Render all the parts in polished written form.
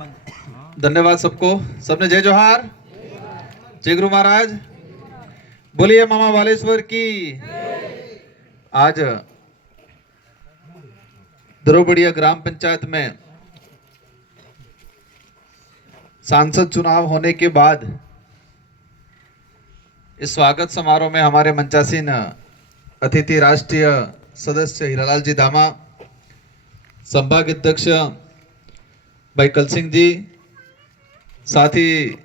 धन्यवाद सबको। सबने जय जोहार, जय गुरु महाराज, बोलिए मामा बालेश्वर की। आज द्रोबड़िया ग्राम पंचायत में सांसद चुनाव होने के बाद इस स्वागत समारोह में हमारे मंचासीन अतिथि राष्ट्रीय सदस्य हीरालाल जी दामा, संभाग अध्यक्ष भाई कल सिंह जी, साथ ही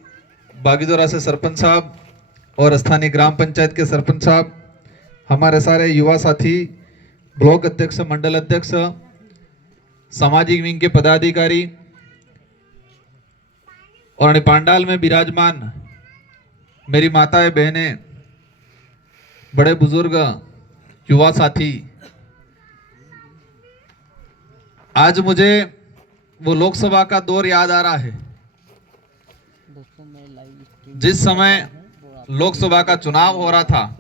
बागीदोरा से सरपंच साहब और स्थानीय ग्राम पंचायत के सरपंच साहब, हमारे सारे युवा साथी, ब्लॉक अध्यक्ष, मंडल अध्यक्ष, सामाजिक विंग के पदाधिकारी और पांडाल में विराजमान मेरी माताएं, बहनें, बड़े बुजुर्ग, युवा साथी, आज मुझे वो लोकसभा का दौर याद आ रहा है जिस समय लोकसभा का चुनाव हो रहा था।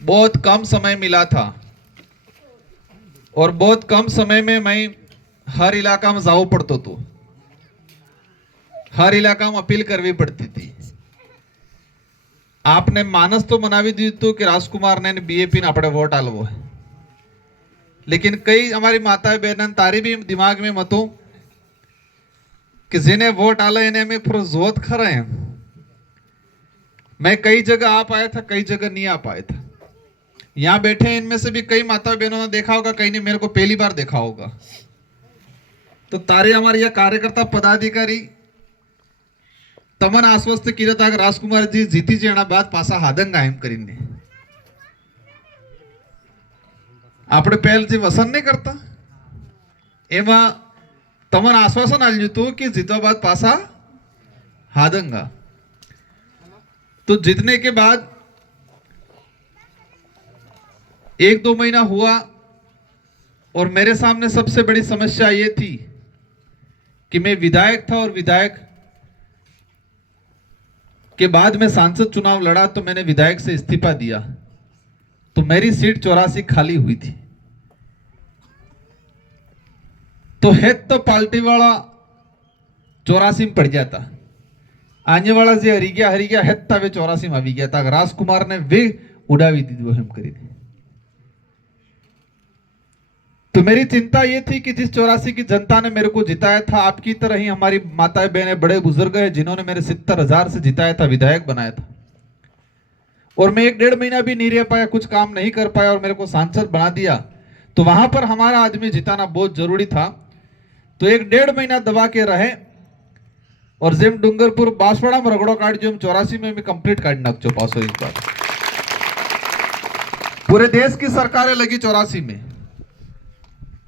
बहुत कम समय मिला था और बहुत कम समय में मैं हर इलाका में जाओ पड़तो तो, हर इलाका में अपील करवी पड़ती थी। आपने मानस तो मनावी दी तो कि राजकुमार ने बीएपी ने अपने वोट आलवो है, लेकिन कई हमारी माताएं बहन तारी भी दिमाग में मतों कि जिन्हें वोट आला इन्हें में फिर जोत खरा है। मैं कई जगह आ पाया था, कई जगह नहीं आ पाया था। यहां बैठे इनमें से भी कई माता बहनों ने देखा होगा, कई ने मेरे को पहली बार देखा होगा। तो तारे हमारे यह कार्यकर्ता पदाधिकारी तमन आश्वस्त किया था कि राजकुमार जी जीती जाना बाद पासा हादंग कायम करीने આપણે પહેલથી વસન નહીં કરતા, એમાં તમને આશ્વાસન આલ્યું હતું कि जीतवा बाद पासा हादंगा। तो जीतने के बाद 1-2 महीना हुआ और मेरे सामने सबसे बड़ी समस्या ये थी कि मैं विधायक था और विधायक के बाद में सांसद चुनाव लड़ा तो मैंने विधायक से इस्तीफा दिया, तो मेरी सीट 84 खाली हुई थी। तो हेत तो पार्टी वाला 84 में पड़ जाता, आने वाला जे हरी गया हेत वे 84 में आ गया था। राजकुमार ने वे उड़ावी दीधो हम करी थी। तो मेरी चिंता ये थी कि जिस 84 की जनता ने मेरे को जिताया था, आपकी तरह ही हमारी माताएं बहनें, बड़े बुजुर्ग हैं जिन्होंने मेरे 70,000 से जिताया था, विधायक बनाया था, और मैं 1-1.5 महीना भी नहीं रह पाया, कुछ काम नहीं कर पाया और मेरे को सांसद बना दिया। तो वहां पर हमारा आदमी जिताना बहुत जरूरी था। तो 1-1.5 महीना दबा के रहे और जिम डूंगरपुर बांसवाड़ा में रगड़ो काट जो 84 में भी कंप्लीट काट नाचो पासो। इस बार पूरे देश की सरकारें लगी 84 में,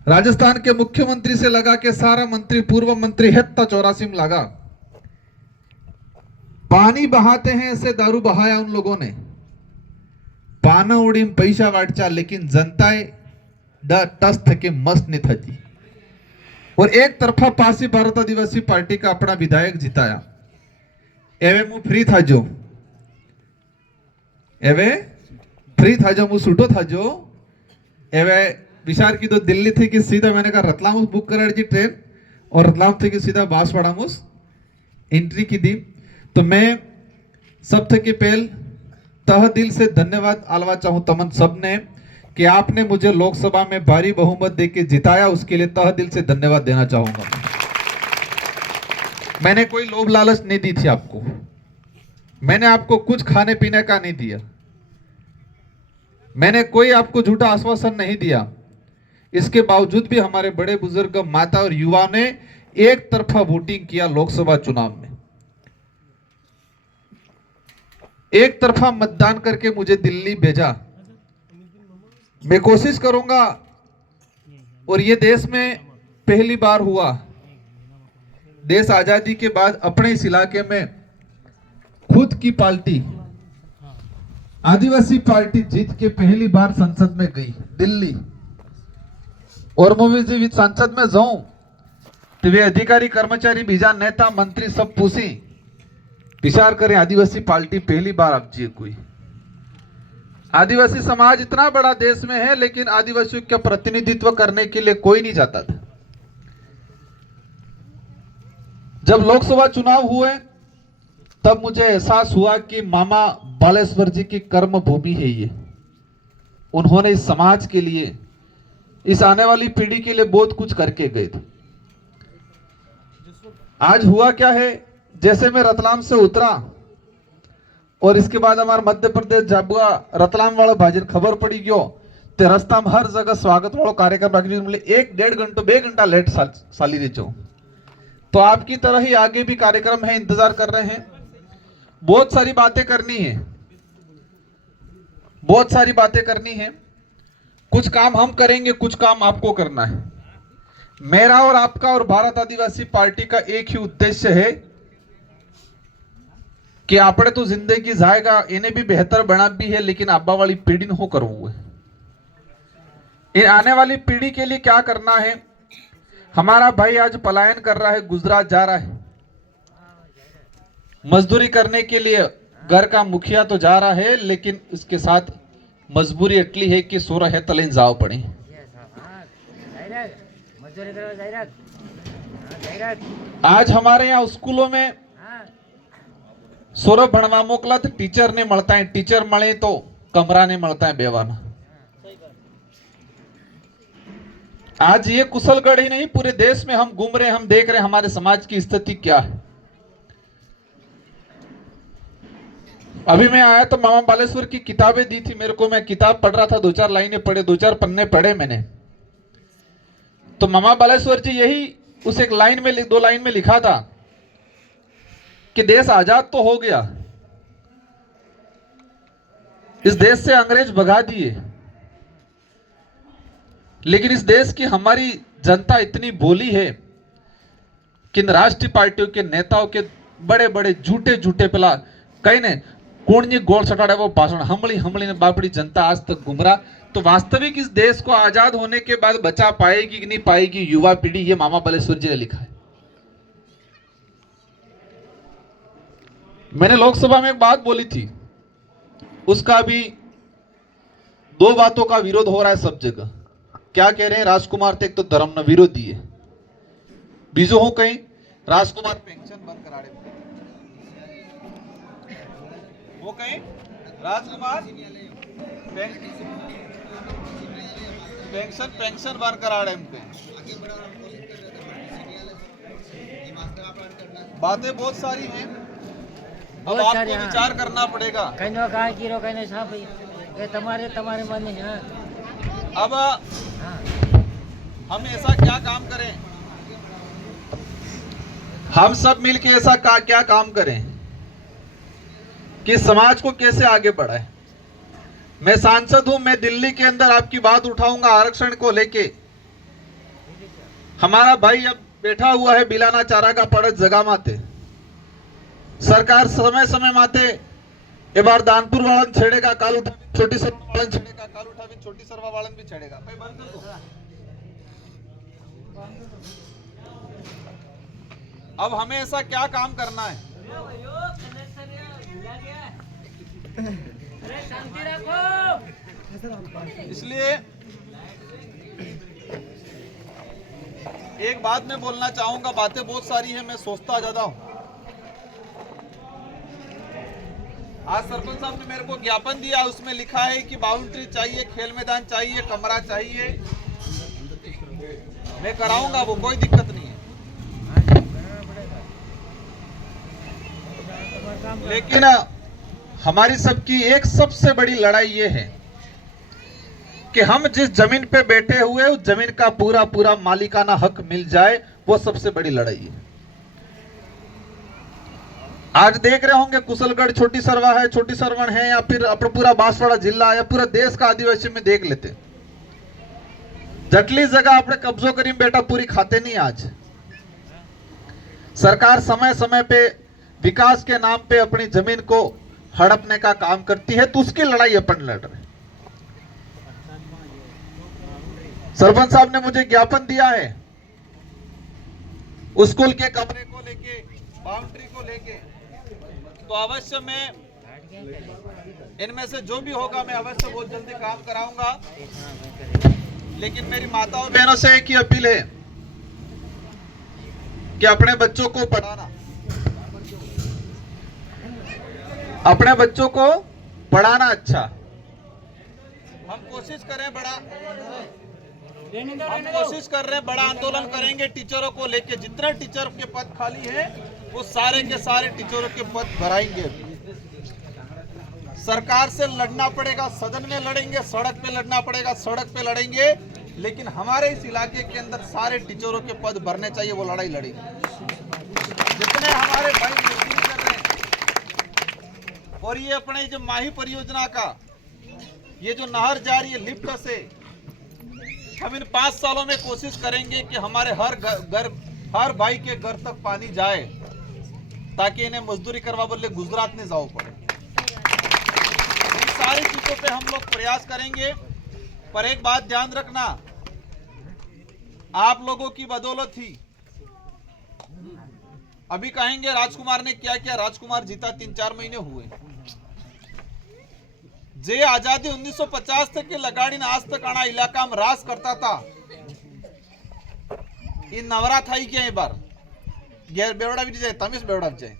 राजस्थान के मुख्यमंत्री से लगा के सारा मंत्री, पूर्व मंत्री हेत्ता 84 में लगा। पानी बहाते हैं ऐसे दारू बहाया उन लोगों ने, पाना उड़ी पैसा वाटचा, लेकिन जनताएं टस थके मस्त नहीं थी। और एक तरफा पासी भारत आदिवासी पार्टी का अपना विधायक जिताया। एवे मु फ्री था जो, एवे फ्री था जो, मु छूटो था जो। एवे विचार की तो दिल्ली थी कि सीधा मैंने कहा रतलाम बुक करा जी ट्रेन, और रतलाम थी कि सीधा बांसवाड़ा में एंट्री की दी। तो मैं सब थे के पहल तह दिल से धन्यवाद आलवा चाहूं तमन सब ने कि आपने मुझे लोकसभा में भारी बहुमत देके जिताया, उसके लिए तह दिल से धन्यवाद देना चाहूंगा। मैंने कोई लोभ लालच नहीं दी थी आपको, मैंने आपको कुछ खाने पीने का नहीं दिया, मैंने कोई आपको झूठा आश्वासन नहीं दिया। इसके बावजूद भी हमारे बड़े बुजुर्ग, माता और युवा ने एक तरफा वोटिंग किया लोकसभा चुनाव में, एक तरफा मतदान करके मुझे दिल्ली भेजा। मैं कोशिश करूंगा, और ये देश में पहली बार हुआ, देश आजादी के बाद अपने इस इलाके में खुद की पार्टी, आदिवासी पार्टी जीत के पहली बार संसद में गई दिल्ली। और मैं संसद में जाऊं तो वे अधिकारी, कर्मचारी, बीजा नेता, मंत्री सब पूछी विचार करें, आदिवासी पार्टी पहली बार अब जी कोई। आदिवासी समाज इतना बड़ा देश में है, लेकिन आदिवासियों का प्रतिनिधित्व करने के लिए कोई नहीं जाता था। जब लोकसभा चुनाव हुए तब मुझे एहसास हुआ कि मामा बालेश्वर जी की कर्म भूमि है ये। उन्होंने इस समाज के लिए, इस आने वाली पीढ़ी के लिए बहुत कुछ करके गए थे। आज हुआ क्या है, जैसे मैं रतलाम से उतरा और इसके बाद हमारा मध्य प्रदेश जाबुआ रतलाम वाला भाजन खबर पड़ी गयो ते रस्ता में हर जगह स्वागत वालों कार्यक्रम रखने मिले, 1-1.5 घंटा 2 घंटा लेट साली रही। तो आपकी तरह ही आगे भी कार्यक्रम है, इंतजार कर रहे हैं। बहुत सारी बातें करनी है, बहुत सारी बातें करनी है। कुछ काम हम करेंगे, कुछ काम आपको करना है। मेरा और आपका और भारत आदिवासी पार्टी का एक ही उद्देश्य है कि आपने तो जिंदगी जाएगा, इन्हें भी बेहतर बना भी है, लेकिन आबा वाली पीढ़ी न हो करवू है। इन आने वाली पीढ़ी के लिए क्या करना है। हमारा भाई आज पलायन कर रहा है, गुजरात जा रहा है मजदूरी करने के लिए। घर का मुखिया तो जा रहा है, लेकिन इसके साथ मजबूरी इतनी है कि सोरा है तलेन जाओ पड़ी। आज हमारे यहाँ स्कूलों में सोरा भणवा मोकला तो टीचर ने મળता है, टीचर મળे तो कमरा ने મળता है बेवाना। आज ये कुशलगढ़ ही नहीं, पूरे देश में हम घूम रहे, हम देख रहे हमारे समाज की स्थिति क्या है। अभी मैं आया तो मामा बालेश्वर की किताबें दी थी मेरे को, मैं किताब पढ़ रहा था, 2-4 लाइनें पढ़े, 2-4 पन्ने पढ़े मैंने। तो मामा बालेश्वर जी यही उस एक लाइन में 2 लाइन में लिखा था कि देश आजाद तो हो गया, इस देश से अंग्रेज भगा दिए, लेकिन इस देश की हमारी जनता इतनी भोली है कि इन राष्ट्रीय पार्टियों के नेताओं के बड़े बड़े झूठे झूठे पिला कहीं ने कौन जी गोल सटाड़े वो भाषण हमली हमली ने बापड़ी जनता आज तक गुमराह। तो वास्तविक इस देश को आजाद होने के बाद बचा पाएगी कि नहीं पाएगी युवा पीढ़ी, ये मामा बालेश्वर जी ने लिखा है। मैंने लोकसभा में एक बात बोली थी, उसका भी 2 बातों का विरोध हो रहा है सब जगह। क्या कह रहे हैं, राजकुमार थे एक तो धर्म न विरोधी है, बीजो हो कहीं राजकुमार पेंशन बंद करा रहे, वो कहीं राजकुमार पेंशन बंद करा रहे पे। बातें बहुत सारी हैं, अब आपको विचार करना पड़ेगा। अब हम ऐसा क्या काम करें, हम सब मिलके ऐसा क्या काम करें कि समाज को कैसे आगे बढ़ाए। मैं सांसद हूं, मैं दिल्ली के अंदर आपकी बात उठाऊंगा आरक्षण को लेके। हमारा भाई अब बैठा हुआ है बिलाना चारा का पड़त जगह माते, सरकार समय समय माते ए बार दानपुर वालन छेड़ेगा, काल उठा छोटी सरवा वालन छेड़ेगा, काल उठा भी छोटी सरवा वालन भी छेड़ेगा। भाई बंद कर दो। अब हमें ऐसा क्या काम करना है, इसलिए एक बात मैं बोलना चाहूंगा, बातें बहुत सारी हैं, मैं सोचता ज्यादा हूं। आज सरपंच साहब ने मेरे को ज्ञापन दिया, उसमें लिखा है कि बाउंड्री चाहिए, खेल मैदान चाहिए, कमरा चाहिए, मैं कराऊंगा, वो कोई दिक्कत नहीं है। लेकिन हमारी सबकी एक सबसे बड़ी लड़ाई ये है कि हम जिस जमीन पे बैठे हुए उस जमीन का पूरा पूरा मालिकाना हक मिल जाए, वो सबसे बड़ी लड़ाई है। आज देख रहे होंगे कुशलगढ़ छोटी सरवा है, छोटी सरवण है, या फिर अपना पूरा बांसवाड़ा जिला या पूरा देश का आदिवासी में देख लेते, जटली जगह अपने कब्जों करीम बेटा पूरी खाते नहीं। आज सरकार समय समय पे विकास के नाम पे अपनी जमीन को हड़पने का काम करती है, तो उसकी लड़ाई अपन लड़ रहे। सरपंच साहब ने मुझे ज्ञापन दिया है स्कूल के कमरे को लेके, बाउंड्री को लेके, तो अवश्य मैं इनमें से जो भी होगा मैं अवश्य बहुत जल्दी काम कराऊंगा। लेकिन मेरी माताओं बहनों से एक ही अपील है कि अपने बच्चों को पढ़ाना, अपने बच्चों को पढ़ाना अच्छा। हम कोशिश करें बड़ा, हम कोशिश कर रहे हैं, बड़ा आंदोलन करेंगे टीचरों को लेके। जितने टीचर के पद खाली है वो सारे के सारे टीचरों के पद भराएंगे। सरकार से लड़ना पड़ेगा, सदन में लड़ेंगे, सड़क पे लड़ना पड़ेगा, सड़क पे लड़ेंगे, लेकिन हमारे इस इलाके के अंदर सारे टीचरों के पद भरने चाहिए, वो लड़ाई लड़ेंगे। जितने हमारे भाई मजदूरी कर रहे हैं, और ये अपने जो माही परियोजना का ये जो नहर जा रही है लिफ्ट से, हम इन 5 सालों में कोशिश करेंगे कि हमारे हर भाई के घर तक पानी जाए, ताकि इन्हें मजदूरी करवा बोले गुजरात में जाओ पड़े। इन सारी चीजों पे हम लोग प्रयास करेंगे। पर एक बात ध्यान रखना, आप लोगों की बदौलत ही, अभी कहेंगे राजकुमार ने क्या किया, राजकुमार जीता 3-4 महीने हुए। जे आजादी 1950 तक के लगाड़ी आज तक आना इलाका में राज करता था, ये नवरा था ही क्या ये बार गैर बेवड़ा भी जाए, तमिस बेवड़ा भी जाए,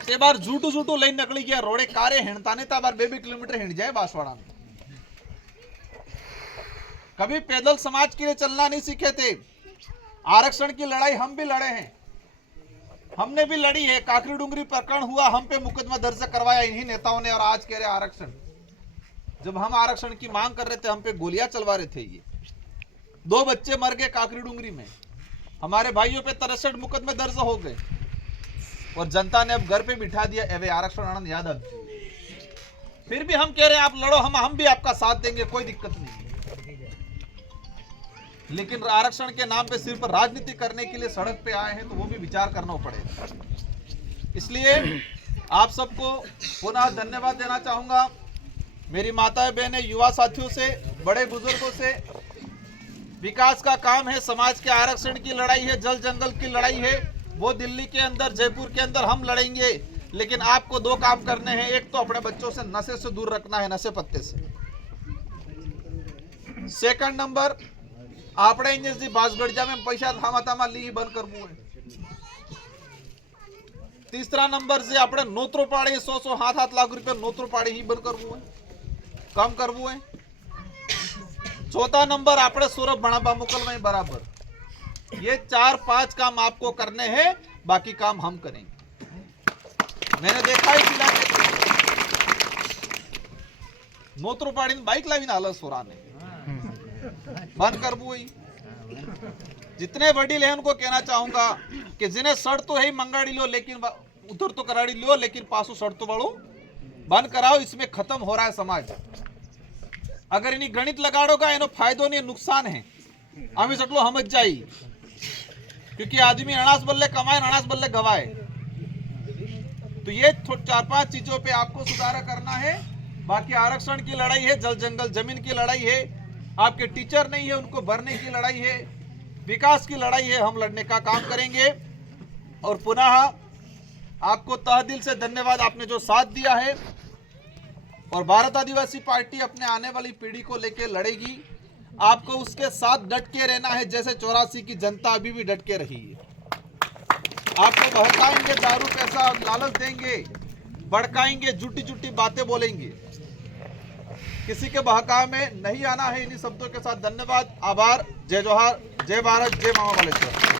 ते बार झूठू झूठू लाइन नकली गया, रोडे कारे हिंडता नहीं था, बार 2 किलोमीटर हिंड जाए बांसवाड़ा में। कभी पैदल समाज के लिए चलना नहीं सीखे थे। आरक्षण की लड़ाई हम भी लड़े हैं, हमने भी लड़ी है। काकरी डूंगरी प्रकरण हुआ, हम पे मुकदमा दर्ज करवाया इन्हीं नेताओं ने, और आज कह रहे आरक्षण। जब हम आरक्षण की मांग कर रहे थे, हम पे गोलियां चलवा रहे थे। ये 2 बच्चे मर गए काकरी डूंगरी में, हमारे भाइयों पे 63 मुकदमे दर्ज हो गए, और जनता ने अब घर पे बिठा दिया, एवे आरक्षण आनंद यादव। फिर भी हम कह रहे हैं आप लड़ो, हम भी आपका साथ देंगे, कोई दिक्कत नहीं। लेकिन आरक्षण के नाम पे सिर्फ राजनीति करने के लिए सड़क पे आए हैं, तो वो भी विचार करना पड़ेगा। इसलिए आप सबको पुनः धन्यवाद देना चाहूंगा। मेरी माताएं बहनें, युवा साथियों से, बड़े बुजुर्गों से, विकास का काम है, समाज के आरक्षण की लड़ाई है, जल जंगल की लड़ाई है, वो दिल्ली के अंदर, जयपुर के अंदर हम लड़ेंगे। लेकिन आपको 2 काम करने हैं। एक तो अपने बच्चों से नशे से दूर रखना है, नशे पत्ते से। सेकंड नंबर, આપણે इंजन बासगढ़जा में पैसा थामा ली बंद करवू है। तीसरा नंबर से આપણે नोतरो पाड़े 100 7 लाख रुपए नोतरो पाड़े ही बंद करवू है, कम करवू है। चौथा नंबर, આપણે सूरत भणाबा मोकलवा है बराबर। ये 4-5 काम आपको करने हैं, बाकी काम हम करेंगे। मैंने देखा है नोतरो पाड़ी बाइक लावी ना सोरा ने बंद करवू है। जितने वडील हैं उनको कहना चाहूंगा कि जिन्हें सड़ तो है मंगाड़ी लो, लेकिन उधर तो कराड़ी लो, लेकिन पासो सड़ तो वालों बंद कराओ। इसमें खत्म हो रहा है समाज। अगर इन्हीं गणित लगाड़ोगा, इन्हों फायदो नहीं नुकसान है, हमें सटलो समझ जाई। क्योंकि आदमी अनास बल्ले कमाए, अनास बल्ले गवाए। तो ये 4-5 चीजों पे आपको सुधार करना है। बाकी आरक्षण की लड़ाई है, जल जंगल जमीन की लड़ाई है, आपके टीचर नहीं है उनको भरने की लड़ाई है, विकास की लड़ाई है, हम लड़ने का काम करेंगे। और पुनः आपको तहे दिल से धन्यवाद, आपने जो साथ दिया है। और भारत आदिवासी पार्टी अपने आने वाली पीढ़ी को लेकर लड़ेगी। आपको उसके साथ डट के रहना है, जैसे 84 की जनता अभी भी डट के रही है। आपको बहकाएंगे, दारू पैसा लालच देंगे, भड़काएंगे, झूठी झूठी बातें बोलेंगे, किसी के बहकाव में नहीं आना है। इन्हीं शब्दों के साथ धन्यवाद, आभार, जय जोहार, जय भारत, जय मामा बालेश्वर।